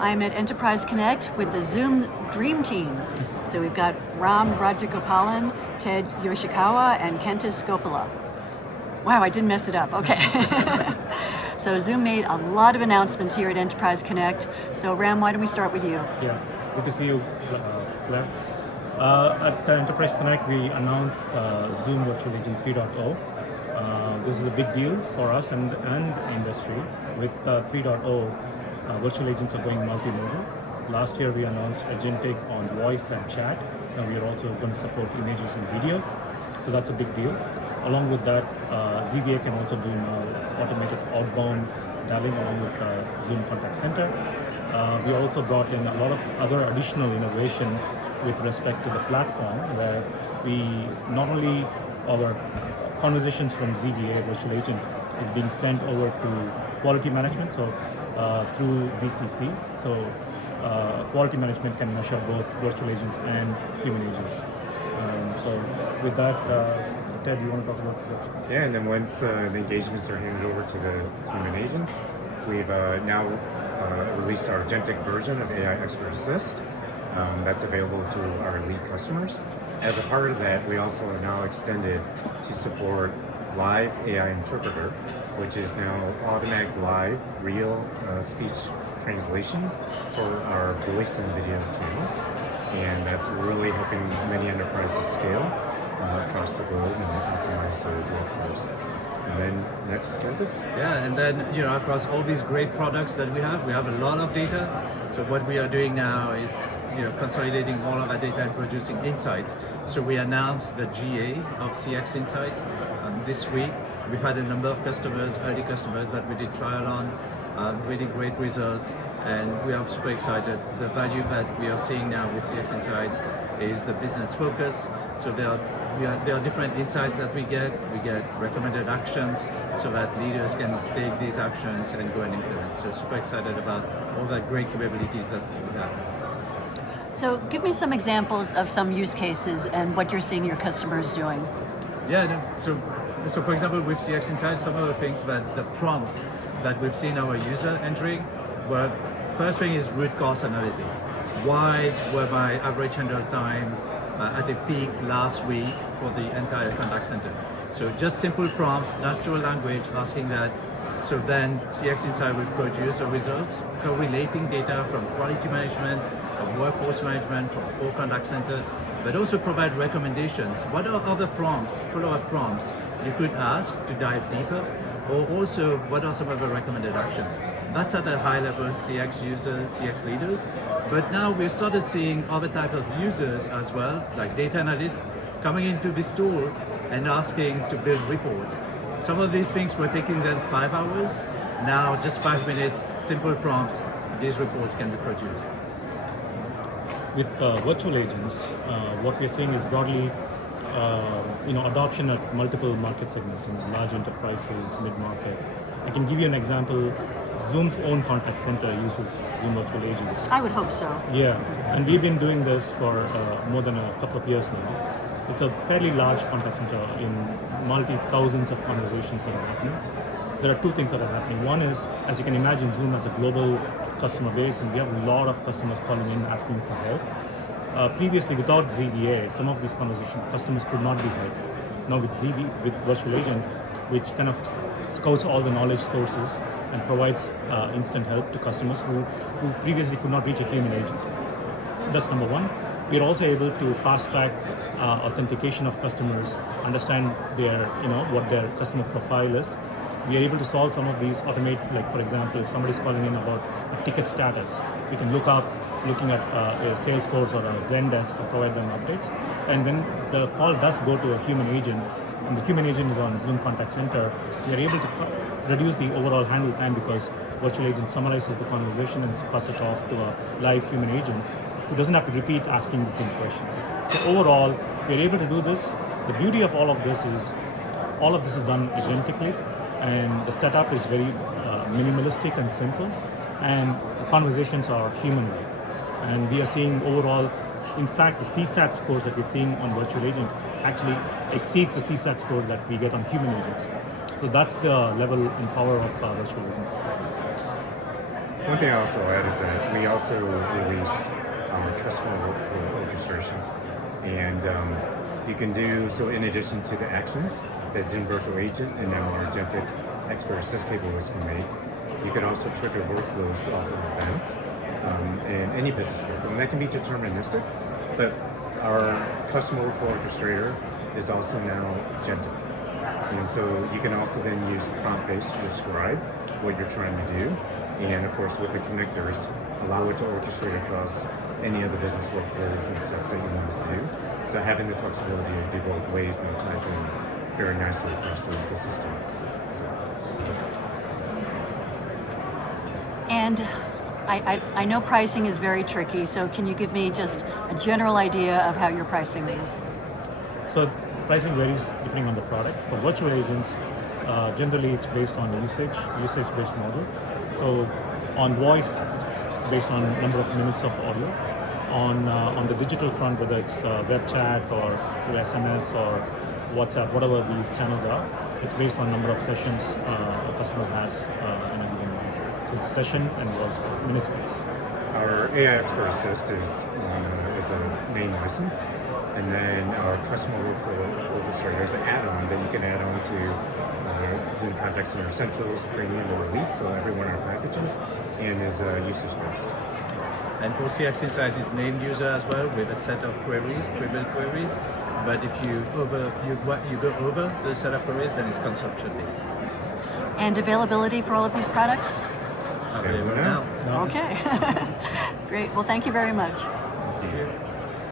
I'm at Enterprise Connect with the Zoom Dream Team. So we've got Rajagopalan, Ted Yoshikawa, and Kentis Gopoalla. Wow, I didn't mess it up. Okay. So Zoom made a lot of announcements here at Enterprise Connect. So Ram, why don't we start with you? Yeah, good to see you, Claire. At Enterprise Connect, we announced Zoom Virtual Agent 3.0. This is a big deal for us and the industry. With 3.0, virtual agents are going multimodal. Last year, we announced agentic on voice and chat. Now we are also going to support images and video. So that's a big deal. Along with that, ZVA can also do now automated outbound dialing along with Zoom Contact Center. We also brought in a lot of other additional innovation with respect to the platform, where we not only our conversations from ZVA virtual agent is being sent over to quality management, so through ZCC. So quality management can measure both virtual agents and human agents. So with that, Ted, you want to talk about that? Yeah, and then once the engagements are handed over to the human agents, we've now released our agentic version of AI Expert Assist. That's available to our lead customers. As a part of that, we also are now extended to support live AI interpreter, which is now automatic live real speech translation for our voice and video channels. And that's really helping many enterprises scale across the globe and optimize their workforce. And then next, Kentis. Yeah, and then across all these great products that we have a lot of data. So what we are doing now is consolidating all of our data and producing insights. So we announced the GA of CX Insights this week. We've had a number of customers, early customers that we did trial on, really great results, and we are super excited. The value that we are seeing now with CX Insights is the business focus. So there are different insights that we get. We get recommended actions so that leaders can take these actions and go and implement. So super excited about all the great capabilities that we have. So give me some examples of some use cases and what you're seeing your customers doing. Yeah, so for example, with CX Insights, some of the things that the prompts that we've seen our user entering were, first thing is root cause analysis. Why were my average handle time at a peak last week for the entire contact center? So just simple prompts, natural language, asking that. So then CX Insight will produce the results, correlating data from quality management, from workforce management, from core contact center, but also provide recommendations. What are other prompts, follow-up prompts you could ask to dive deeper? Or also, what are some of the recommended actions? That's at a high level, CX users, CX leaders. But now we've started seeing other type of users as well, like data analysts, coming into this tool and asking to build reports. Some of these things were taking them 5 hours. Now, just 5 minutes, simple prompts, these reports can be produced. With virtual agents, what we're seeing is broadly adoption of multiple market segments in large enterprises, mid-market. I can give you an example. Zoom's own contact center uses Zoom virtual agents. I would hope so. Yeah, and we've been doing this for more than a couple of years now. It's a fairly large contact center in multi-thousands of conversations that are happening. There are two things that are happening. One is, as you can imagine, Zoom has a global customer base, and we have a lot of customers calling in asking for help. Previously, without ZVA, some of these conversations, customers could not be helped. Now with with Virtual Agent, which kind of scouts all the knowledge sources and provides instant help to customers who previously could not reach a human agent. That's number one. We are also able to fast track authentication of customers, understand what their customer profile is. We are able to solve some of these, automate, like for example, if somebody's calling in about a ticket status, we can looking at a Salesforce or a Zendesk and provide them updates. And when the call does go to a human agent, and the human agent is on Zoom Contact Center, we are able to reduce the overall handle time because virtual agent summarizes the conversation and passes it off to a live human agent who doesn't have to repeat asking the same questions. So overall, we are able to do this. The beauty of all of this is done agentically, and the setup is very minimalistic and simple, and the conversations are human-like. And we are seeing overall, in fact, the CSAT scores that we're seeing on virtual agent actually exceeds the CSAT score that we get on human agents. So that's the level and power of virtual agents. One thing I also add is that we also released customer workflow orchestration, and you can do so in addition to the actions that Zoom Virtual Agent and now our agentic expert assist capabilities can make. You can also trigger workflows off of events in any business workflow, and that can be deterministic. But our customer workflow orchestrator is also now agentic. And so you can also then use prompt-based to describe what you're trying to do. And of course, with the connectors, allow it to orchestrate across any of the business workflows and steps that you want to do. So having the flexibility to do both ways now ties in very nicely across the ecosystem. So. And I know pricing is very tricky, so can you give me just a general idea of how you're pricing these? So pricing varies depending on the product. For virtual agents, generally it's based on usage-based model. So on voice, it's based on number of minutes of audio. On the digital front, whether it's web chat or through SMS or WhatsApp, whatever these channels are, it's based on number of sessions a customer has in a given month. So it's session and voice minutes based. Our AI Expert Assist is a main license, and then our customer workflow orchestrator is an add-on that you can add on to Zoom Contact Center Essentials, Premium, or Elite, so every one of our packages, and is usage-based. And for CX Insights is named user as well with a set of queries, pre-built queries. But if you go over the set of queries, then it's consumption based. And availability for all of these products? Available now. Okay. Great. Well, thank you very much.